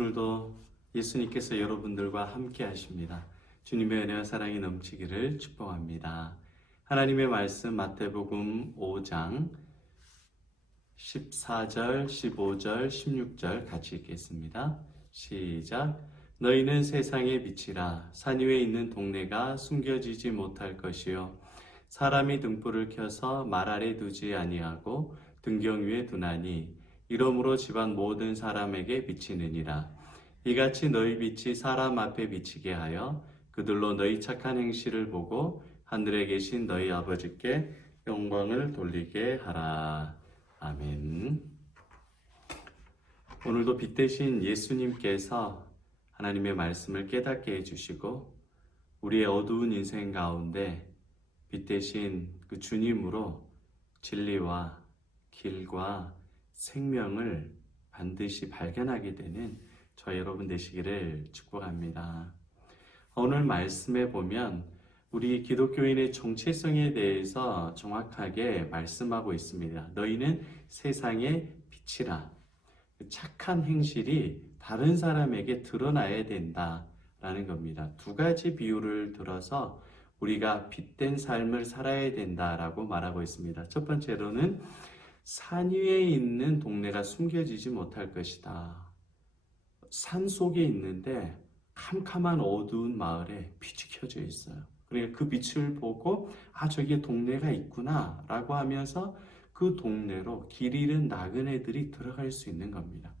오늘도 예수님께서 여러분들과 함께 하십니다. 주님의 은혜와 사랑이 넘치기를 축복합니다. 하나님의 말씀 마태복음 5장 14절, 15절, 16절 같이 읽겠습니다. 시작. 너희는 세상의 빛이라. 산 위에 있는 동네가 숨겨지지 못할 것이요 사람이 등불을 켜서 말 아래 두지 아니하고 등경 위에 두나니 이러므로 집안 모든 사람에게 비치느니라. 이같이 너희 빛이 사람 앞에 비치게 하여 그들로 너희 착한 행실을 보고 하늘에 계신 너희 아버지께 영광을 돌리게 하라. 아멘. 오늘도 빛 대신 예수님께서 하나님의 말씀을 깨닫게 해주시고 우리의 어두운 인생 가운데 빛 대신 그 주님으로 진리와 길과 생명을 반드시 발견하게 되는 저 여러분 되시기를 축복합니다. 오늘 말씀에 보면 우리 기독교인의 정체성에 대해서 정확하게 말씀하고 있습니다. 너희는 세상의 빛이라. 착한 행실이 다른 사람에게 드러나야 된다라는 겁니다. 두 가지 비유를 들어서 우리가 빛된 삶을 살아야 된다라고 말하고 있습니다. 첫 번째로는 산 위에 있는 동네가 숨겨지지 못할 것이다. 산 속에 있는데 캄캄한 어두운 마을에 빛이 켜져 있어요. 그러니까 그 빛을 보고 저기에 동네가 있구나 라고 하면서 그 동네로 길 잃은 나그네들이 들어갈 수 있는 겁니다.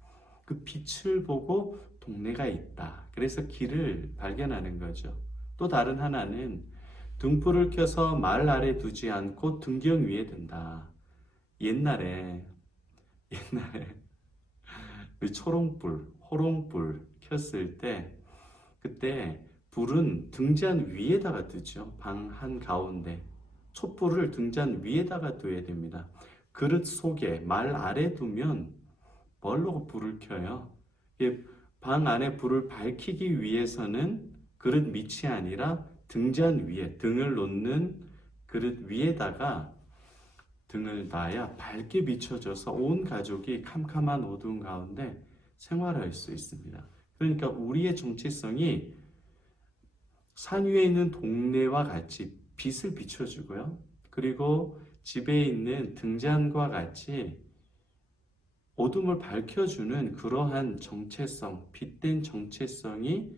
그 빛을 보고 동네가 있다. 그래서 길을 발견하는 거죠. 또 다른 하나는 등불을 켜서 말 아래 두지 않고 등경 위에 든다. 옛날에 초롱불, 호롱불 켰을 때 그때 불은 등잔 위에다가 두죠. 방 한가운데 촛불을 등잔 위에다가 둬야 됩니다. 그릇 속에 말 아래 두면 뭘로 불을 켜요? 방 안에 불을 밝히기 위해서는 그릇 밑이 아니라 등잔 위에 등을 놓는 그릇 위에다가 등을 놔야 밝게 비춰져서 온 가족이 캄캄한 어두운 가운데 생활할 수 있습니다. 그러니까 우리의 정체성이 산 위에 있는 동네와 같이 빛을 비춰주고요. 그리고 집에 있는 등잔과 같이 어둠을 밝혀주는 그러한 정체성, 빛된 정체성이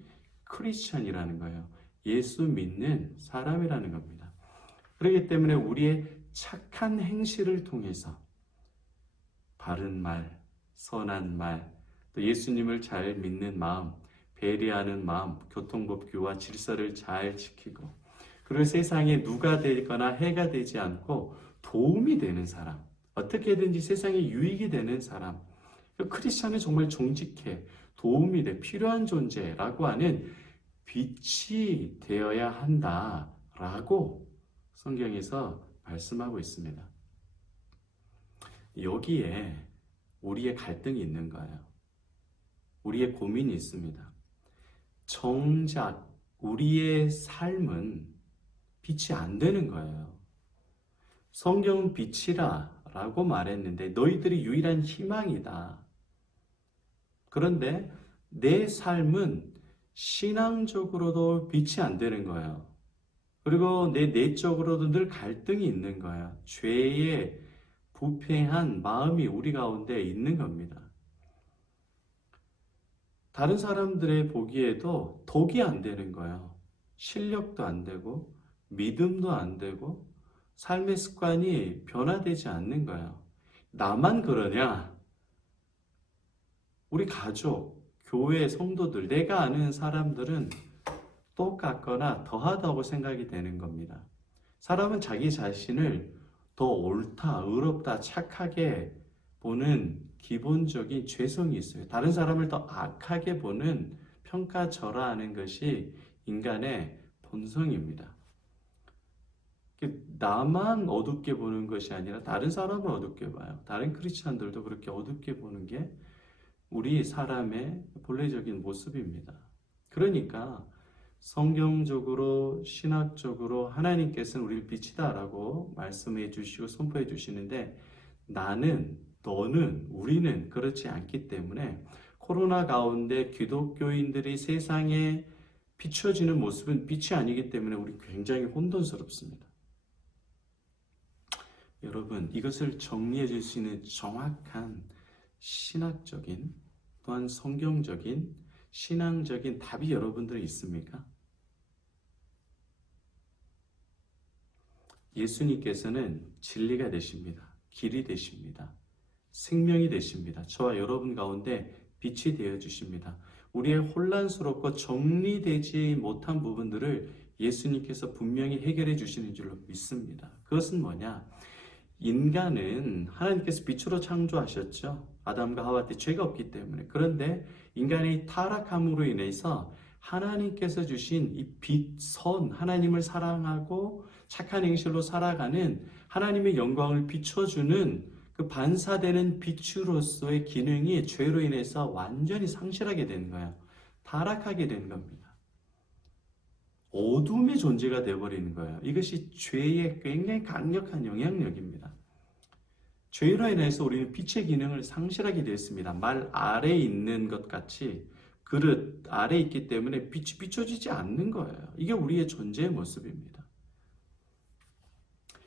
크리스천이라는 거예요. 예수 믿는 사람이라는 겁니다. 그렇기 때문에 우리의 착한 행실을 통해서 바른 말, 선한 말, 또 예수님을 잘 믿는 마음, 배려하는 마음, 교통법규와 질서를 잘 지키고 그리고 세상에 누가 되거나 해가 되지 않고 도움이 되는 사람, 어떻게든지 세상에 유익이 되는 사람, 크리스천은 정말 정직해, 도움이 돼, 필요한 존재라고 하는 빛이 되어야 한다라고 성경에서 말씀하고 있습니다. 여기에 우리의 갈등이 있는 거예요. 우리의 고민이 있습니다. 정작 우리의 삶은 빛이 안 되는 거예요. 성경은 빛이라 라고 말했는데 너희들이 유일한 희망이다. 그런데 내 삶은 신앙적으로도 빛이 안 되는 거예요. 그리고 내 내적으로도 늘 갈등이 있는 거야. 죄의 부패한 마음이 우리 가운데 있는 겁니다. 다른 사람들의 보기에도 덕이 안 되는 거예요. 실력도 안 되고 믿음도 안 되고 삶의 습관이 변화되지 않는 거예요. 나만 그러냐? 우리 가족, 교회 성도들, 내가 아는 사람들은 똑같거나 더하다고 생각이 되는 겁니다. 사람은 자기 자신을 더 옳다, 의롭다, 착하게 보는 기본적인 죄성이 있어요. 다른 사람을 더 악하게 보는 평가절하하는 것이 인간의 본성입니다. 나만 어둡게 보는 것이 아니라 다른 사람을 어둡게 봐요. 다른 크리스찬들도 그렇게 어둡게 보는 게 우리 사람의 본래적인 모습입니다. 그러니까 성경적으로 신학적으로 하나님께서는 우리를 빛이다라고 말씀해 주시고 선포해 주시는데 나는, 너는, 우리는 그렇지 않기 때문에 코로나 가운데 기독교인들이 세상에 비춰지는 모습은 빛이 아니기 때문에 우리 굉장히 혼돈스럽습니다. 여러분, 이것을 정리해 줄 수 있는 정확한 신학적인 또한 성경적인 신앙적인 답이 여러분들은 있습니까? 예수님께서는 진리가 되십니다. 길이 되십니다. 생명이 되십니다. 저와 여러분 가운데 빛이 되어 주십니다. 우리의 혼란스럽고 정리되지 못한 부분들을 예수님께서 분명히 해결해 주시는 줄로 믿습니다. 그것은 뭐냐? 인간은 하나님께서 빛으로 창조하셨죠. 아담과 하와 때 죄가 없기 때문에. 그런데 인간의 타락함으로 인해서 하나님께서 주신 이 빛, 선, 하나님을 사랑하고 착한 행실로 살아가는 하나님의 영광을 비춰주는 그 반사되는 빛으로서의 기능이 죄로 인해서 완전히 상실하게 되는 거예요. 타락하게 되는 겁니다. 어둠의 존재가 되어버리는 거예요. 이것이 죄의 굉장히 강력한 영향력입니다. 죄로 인해서 우리는 빛의 기능을 상실하게 되었습니다. 말 아래에 있는 것 같이 그릇 아래에 있기 때문에 빛이 비춰지지 않는 거예요. 이게 우리의 존재의 모습입니다.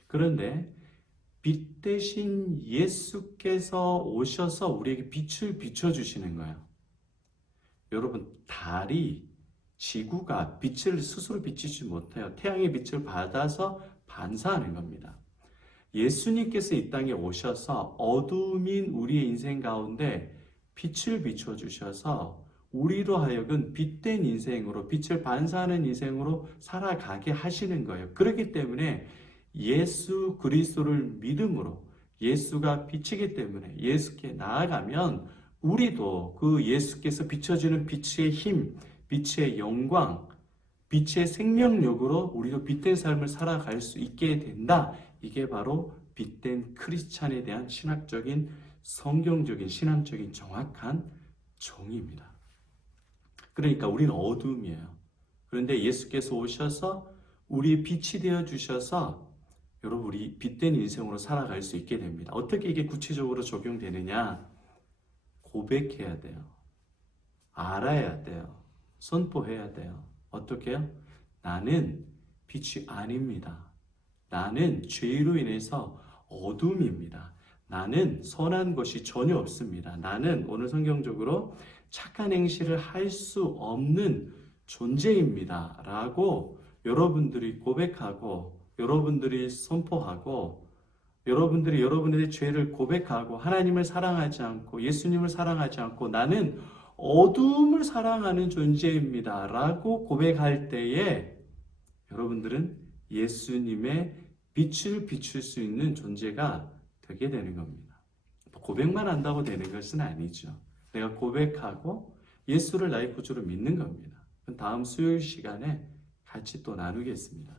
그런데 빛 대신 예수께서 오셔서 우리에게 빛을 비춰주시는 거예요. 여러분, 달이 지구가 빛을 스스로 비치지 못해요. 태양의 빛을 받아서 반사하는 겁니다. 예수님께서 이 땅에 오셔서 어둠인 우리의 인생 가운데 빛을 비춰주셔서 우리로 하여금 빛된 인생으로, 빛을 반사하는 인생으로 살아가게 하시는 거예요. 그렇기 때문에 예수 그리스도를 믿음으로 예수가 빛이기 때문에 예수께 나아가면 우리도 그 예수께서 비춰주는 빛의 힘, 빛의 영광, 빛의 생명력으로 우리도 빛된 삶을 살아갈 수 있게 된다. 이게 바로 빛된 크리스찬에 대한 신학적인 성경적인 신앙적인 정확한 정의입니다. 그러니까 우리는 어둠이에요. 그런데 예수께서 오셔서 우리의 빛이 되어 주셔서 여러분 우리 빛된 인생으로 살아갈 수 있게 됩니다. 어떻게 이게 구체적으로 적용되느냐? 고백해야 돼요. 알아야 돼요. 선포해야 돼요. 어떻게요? 나는 빛이 아닙니다. 나는 죄로 인해서 어둠입니다. 나는 선한 것이 전혀 없습니다. 나는 오늘 성경적으로 착한 행실을 할 수 없는 존재입니다. 라고 여러분들이 고백하고 여러분들이 선포하고 여러분들이 여러분의 죄를 고백하고 하나님을 사랑하지 않고 예수님을 사랑하지 않고 나는 어둠을 사랑하는 존재입니다. 라고 고백할 때에 여러분들은 예수님의 빛을 비출 수 있는 존재가 되게 되는 겁니다. 고백만 한다고 되는 것은 아니죠. 내가 고백하고 예수를 나의 구주로 믿는 겁니다. 다음 수요일 시간에 같이 또 나누겠습니다.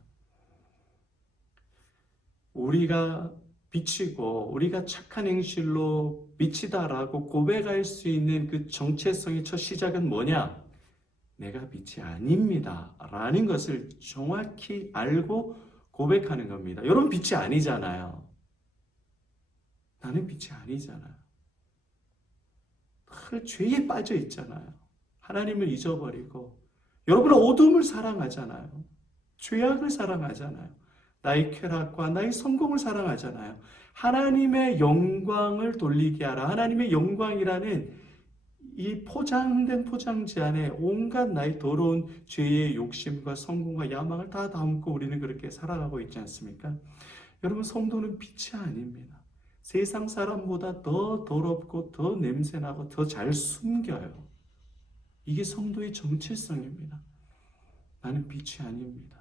우리가 빛이고 우리가 착한 행실로 빛이다라고 고백할 수 있는 그 정체성의 첫 시작은 뭐냐? 내가 빛이 아닙니다 라는 것을 정확히 알고 고백하는 겁니다. 여러분 빛이 아니잖아요. 나는 빛이 아니잖아요. 늘 죄에 빠져 있잖아요. 하나님을 잊어버리고 여러분은 어둠을 사랑하잖아요. 죄악을 사랑하잖아요. 나의 쾌락과 나의 성공을 사랑하잖아요. 하나님의 영광을 돌리게 하라. 하나님의 영광이라는 이 포장된 포장지 안에 온갖 나의 더러운 죄의 욕심과 성공과 야망을 다 담고 우리는 그렇게 살아가고 있지 않습니까? 여러분, 성도는 빛이 아닙니다. 세상 사람보다 더 더럽고 더 냄새나고 더 잘 숨겨요. 이게 성도의 정체성입니다. 나는 빛이 아닙니다.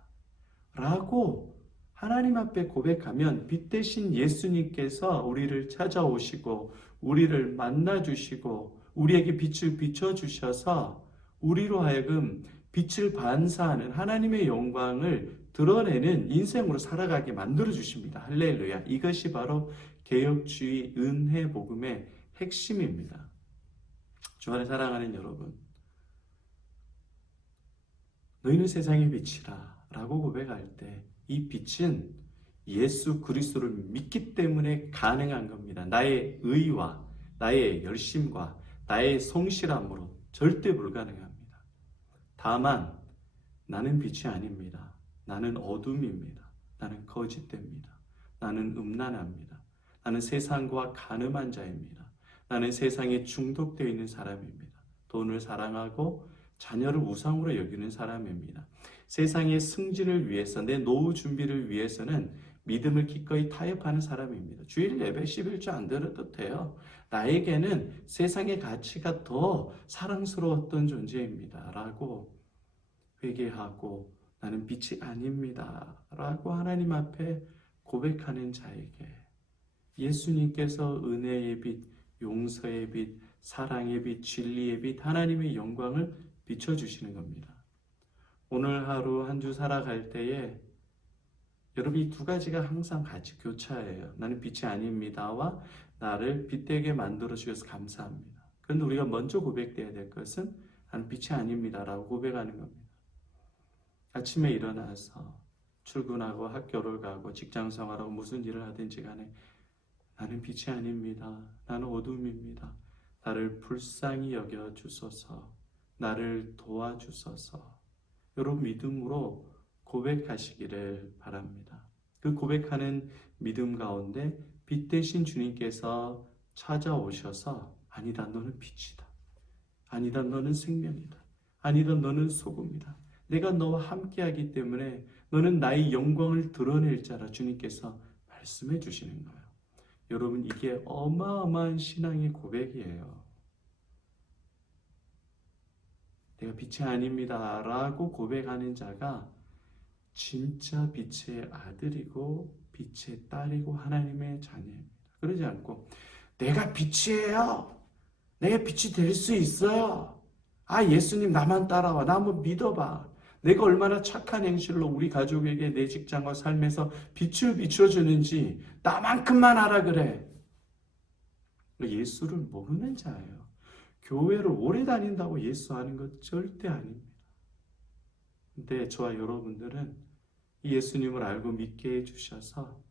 라고 하나님 앞에 고백하면 빛 대신 예수님께서 우리를 찾아오시고 우리를 만나주시고 우리에게 빛을 비춰주셔서 우리로 하여금 빛을 반사하는 하나님의 영광을 드러내는 인생으로 살아가게 만들어주십니다. 할렐루야. 이것이 바로 개혁주의 은혜 복음의 핵심입니다. 주 안에 사랑하는 여러분, 너희는 세상의 빛이라 라고 고백할 때 이 빛은 예수 그리스도를 믿기 때문에 가능한 겁니다. 나의 의와 나의 열심과 나의 성실함으로 절대 불가능합니다. 다만 나는 빛이 아닙니다. 나는 어둠입니다. 나는 거짓됩니다. 나는 음란합니다. 나는 세상과 간음한 자입니다. 나는 세상에 중독되어 있는 사람입니다. 돈을 사랑하고 자녀를 우상으로 여기는 사람입니다. 세상의 승진을 위해서, 내 노후 준비를 위해서는 믿음을 기꺼이 타협하는 사람입니다. 주일 예배 11주 안 드려도 돼요. 나에게는 세상의 가치가 더 사랑스러웠던 존재입니다. 라고 회개하고 나는 빛이 아닙니다. 라고 하나님 앞에 고백하는 자에게 예수님께서 은혜의 빛, 용서의 빛, 사랑의 빛, 진리의 빛, 하나님의 영광을 비춰주시는 겁니다. 오늘 하루 한 주 살아갈 때에 여러분 이 두 가지가 항상 같이 교차해요. 나는 빛이 아닙니다와 나를 빛되게 만들어 주셔서 감사합니다. 그런데 우리가 먼저 고백돼야 될 것은 나는 빛이 아닙니다라고 고백하는 겁니다. 아침에 일어나서 출근하고 학교를 가고 직장 생활하고 무슨 일을 하든지 간에 나는 빛이 아닙니다. 나는 어둠입니다. 나를 불쌍히 여겨 주소서. 나를 도와주소서. 여러분 믿음으로 고백하시기를 바랍니다. 그 고백하는 믿음 가운데 빛 대신 주님께서 찾아오셔서 아니다 너는 빛이다. 아니다 너는 생명이다. 아니다 너는 소금이다. 내가 너와 함께하기 때문에 너는 나의 영광을 드러낼 자라 주님께서 말씀해 주시는 거예요. 여러분 이게 어마어마한 신앙의 고백이에요. 내가 빛이 아닙니다 라고 고백하는 자가 진짜 빛의 아들이고 빛의 딸이고 하나님의 자녀입니다. 그러지 않고 내가 빛이에요. 내가 빛이 될 수 있어요. 아 예수님 나만 따라와. 나 한번 믿어봐. 내가 얼마나 착한 행실로 우리 가족에게 내 직장과 삶에서 빛을 비춰주는지 나만큼만 알아 그래. 예수를 모르는 자예요. 교회를 오래 다닌다고 예수 아는 것 절대 아닙니다. 근데 저와 여러분들은 이 예수님을 알고 믿게 해주셔서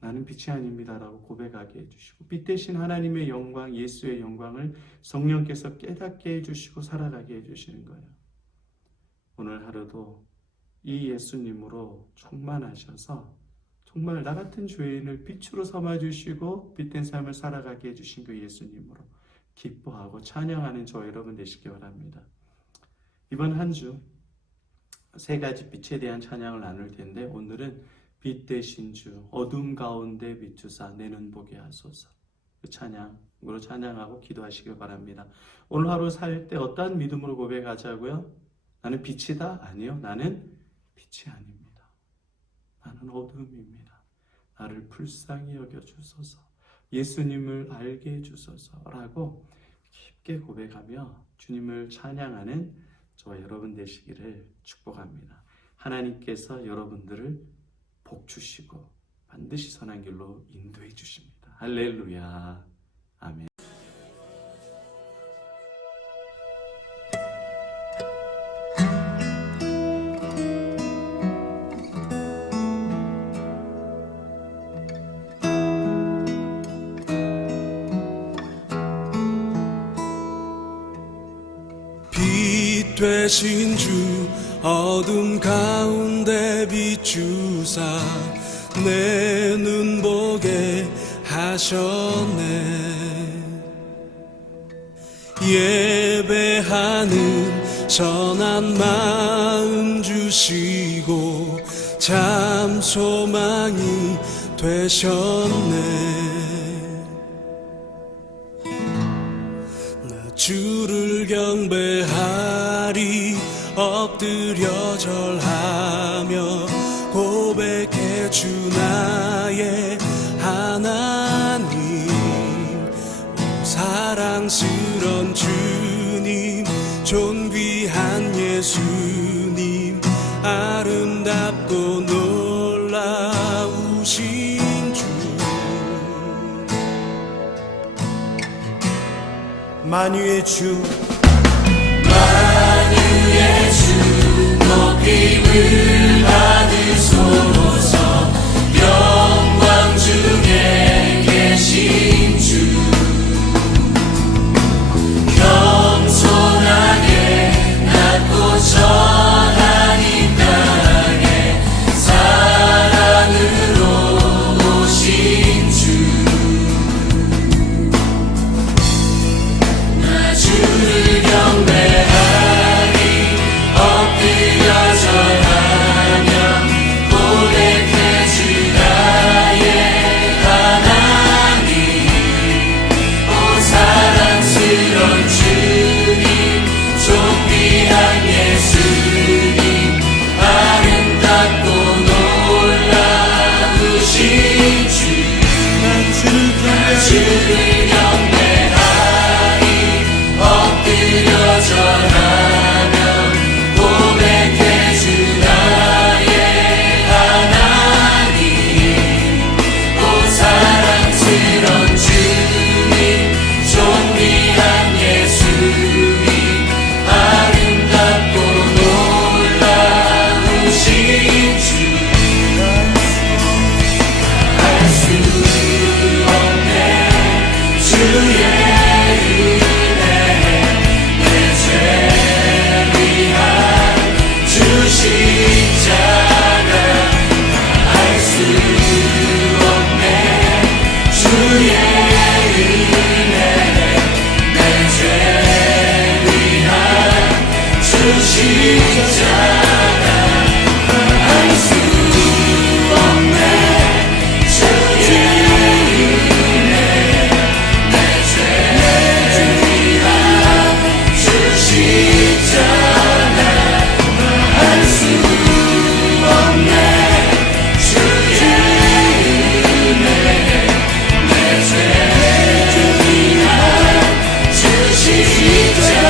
나는 빛이 아닙니다라고 고백하게 해주시고 빛 대신 하나님의 영광, 예수의 영광을 성령께서 깨닫게 해주시고 살아가게 해주시는 거예요. 오늘 하루도 이 예수님으로 충만하셔서 정말 나 같은 죄인을 빛으로 삼아주시고 빛된 삶을 살아가게 해주신 그 예수님으로 기뻐하고 찬양하는 저 여러분 되시기 바랍니다. 이번 한 주 세 가지 빛에 대한 찬양을 나눌 텐데 오늘은 빛 되신 주 어둠 가운데 비추사 내 눈 보게 하소서. 그 찬양으로 찬양하고 기도하시기 바랍니다. 오늘 하루 살 때 어떠한 믿음으로 고백하자고요? 나는 빛이다? 아니요. 나는 빛이 아닙니다. 나는 어둠입니다. 나를 불쌍히 여겨주소서. 예수님을 알게 해주소서라고 깊게 고백하며 주님을 찬양하는 저와 여러분 되시기를 축복합니다. 하나님께서 여러분들을 복 주시고 반드시 선한 길로 인도해 주십니다. 할렐루야. 아멘. 되신 주 어둠 가운데 비추사 내 눈 보게 하셨네. 예배하는 선한 마음 주시고 참 소망이 되셨네. 주를 경배하리 엎드려 절하며 고백해 주 나의 하나님. 오 사랑스런 주님 존귀한 예수님 아름답고 놀라우신 주 만유의 주 만유의 주 높임을 받으소서. 영광 중에 계신 주 주를 경배하리 엎드려 절하며 고백해 주 나의 하나님 오 사랑스런 주님 존귀한 예수님 아름답고 놀라우신 주 알 수 없네 주의 은혜 내 죄 위한 주 십자가 알 수 없네 주의 은혜 내 죄 위한 주 십자가 알 수 없네 주의 은혜 내 죄 위한 주 십자가 알 수 없네 주의 은혜 내 죄 위한 주 십자가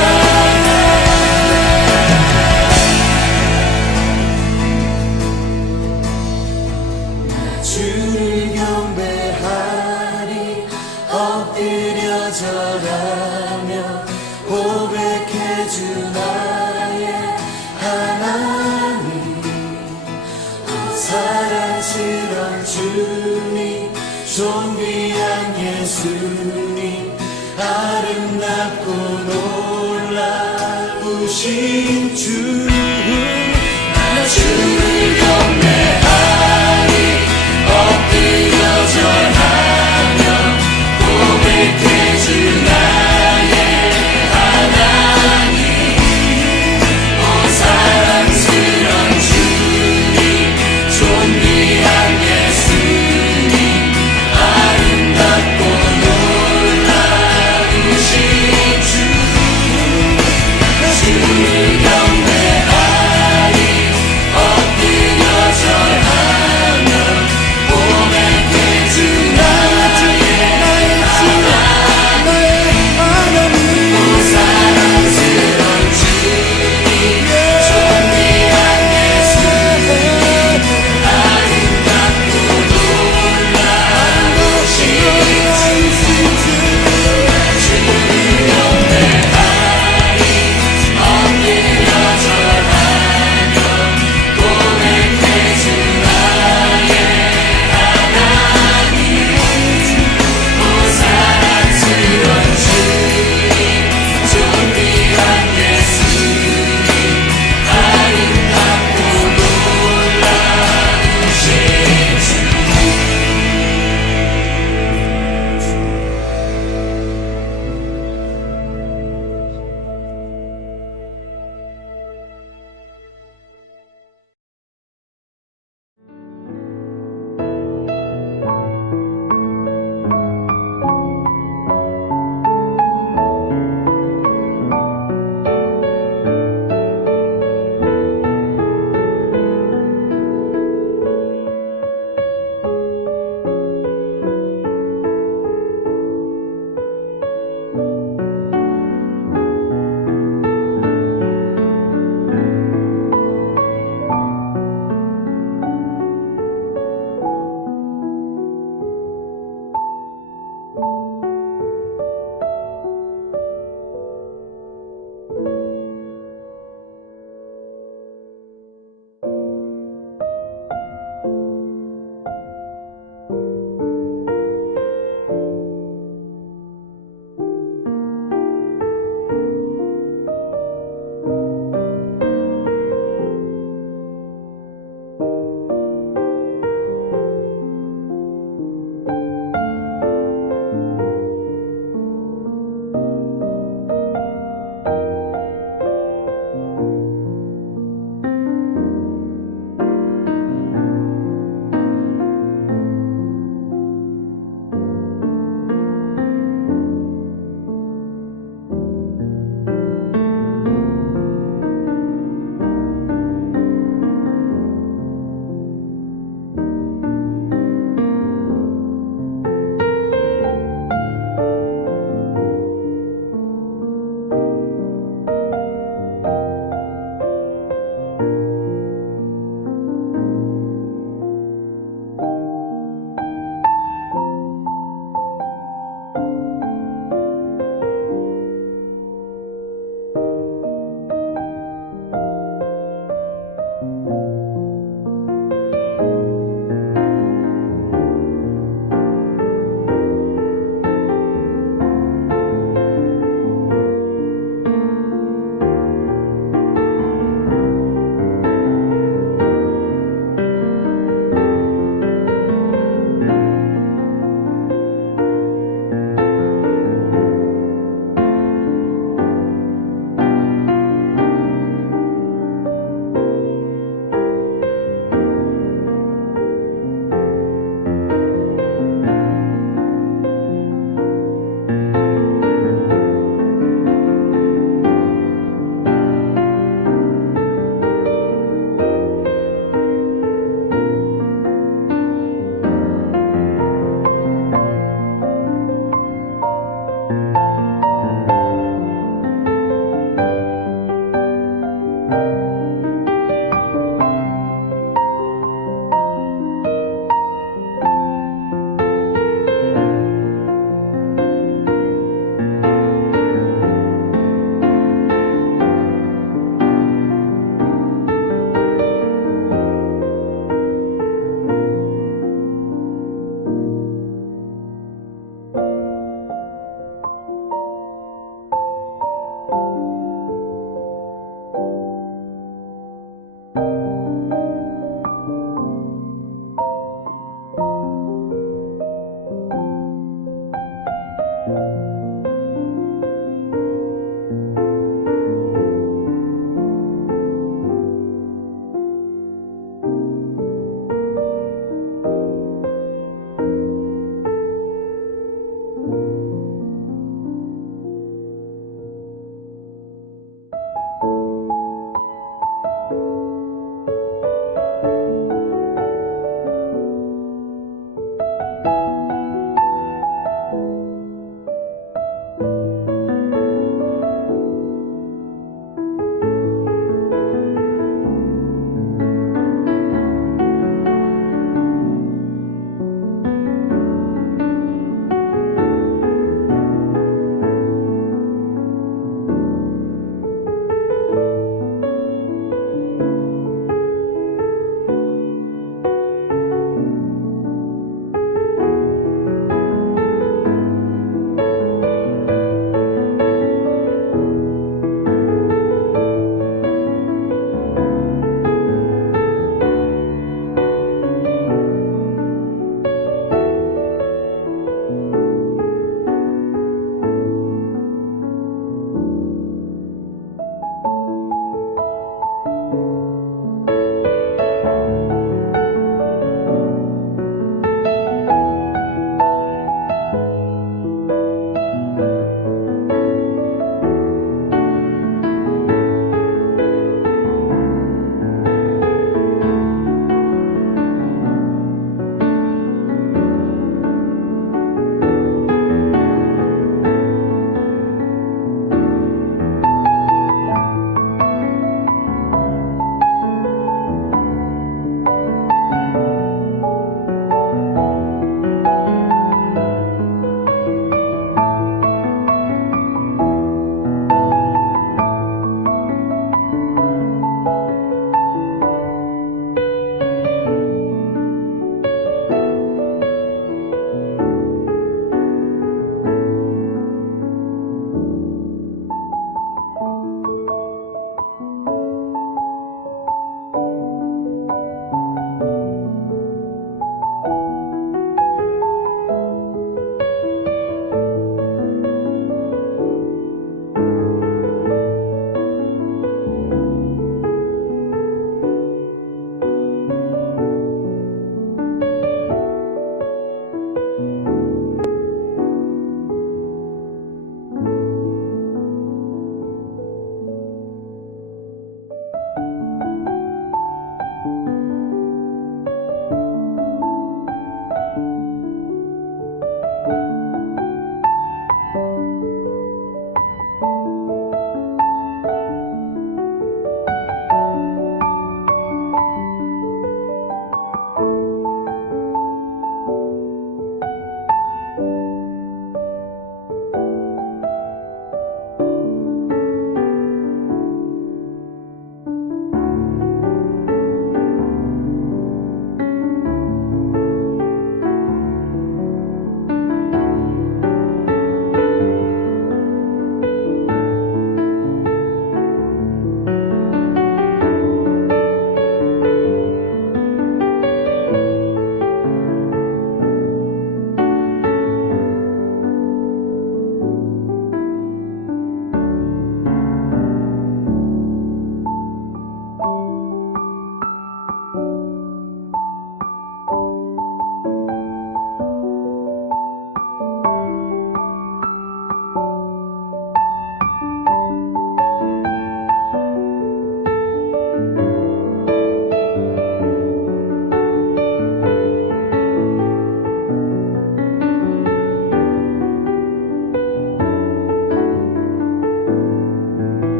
주를 경배하리 엎드려 절하며 고백해 주 나의 하나님 오 사랑스런 주님 존귀한 예수님 아름답고 놀라우신 주 나 주를 경배하리